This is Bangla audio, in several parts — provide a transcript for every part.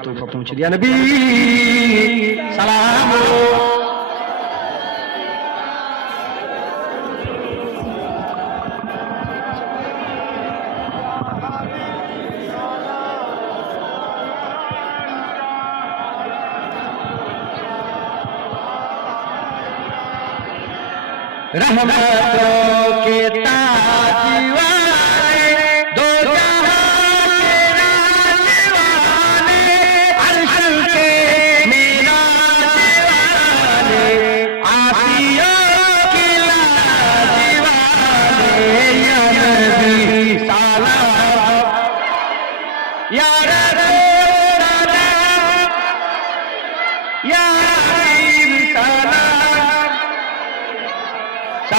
তোফা পৌঁছে দিয়া নবী সালাম रहमतों के ताज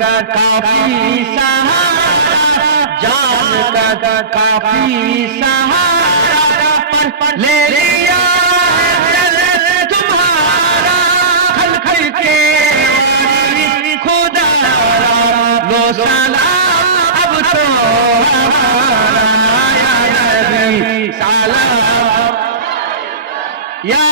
का काफ़ी सहारा, जान का काफ़ी सहारा ले लिया तुम्हारा, खल खल के खुदारा सलाम अब तो या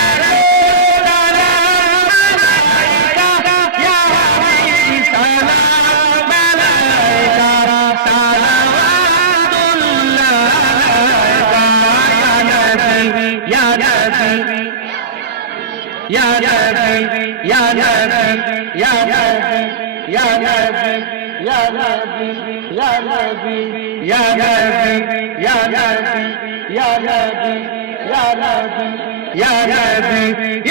ইয়া নবী ইয়া নবী ইয়া নবী ইয়া নবী ইয়া নবী ইয়া নবী ইয়া নবী ইয়া নবী ইয়া নবী ইয়া নবী ইয়া নবী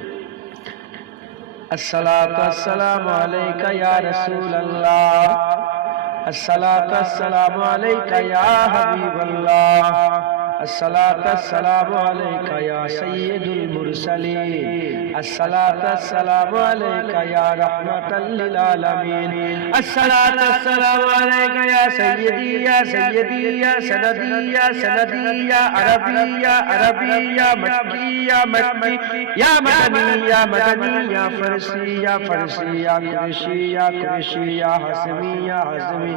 الصلاة والسلام عليك يا رسول الله الصلاة والسلام عليك يا حبيب الله الصلاة والسلام عليك يا سيد المرسلين الصلاة والسلام عليك يا رحمة للعالمين الصلاة والسلام عليك یا سیدی یا سیدی سندی سندی عربی عربی مکی مکی مدنی مدنی فرسی فرسی حسمی حسمی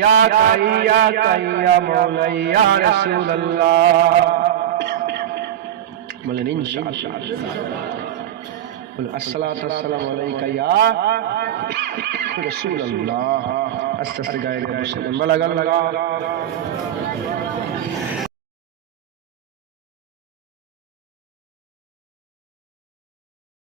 یا مولی یا رسول اللہ۔ ملن انشاءاللہ۔ السلام علیکہ یا ইয়া রাসূলুল্লাহ আস্তে আস্তে গায়ে গায়ে বসে বলা গেল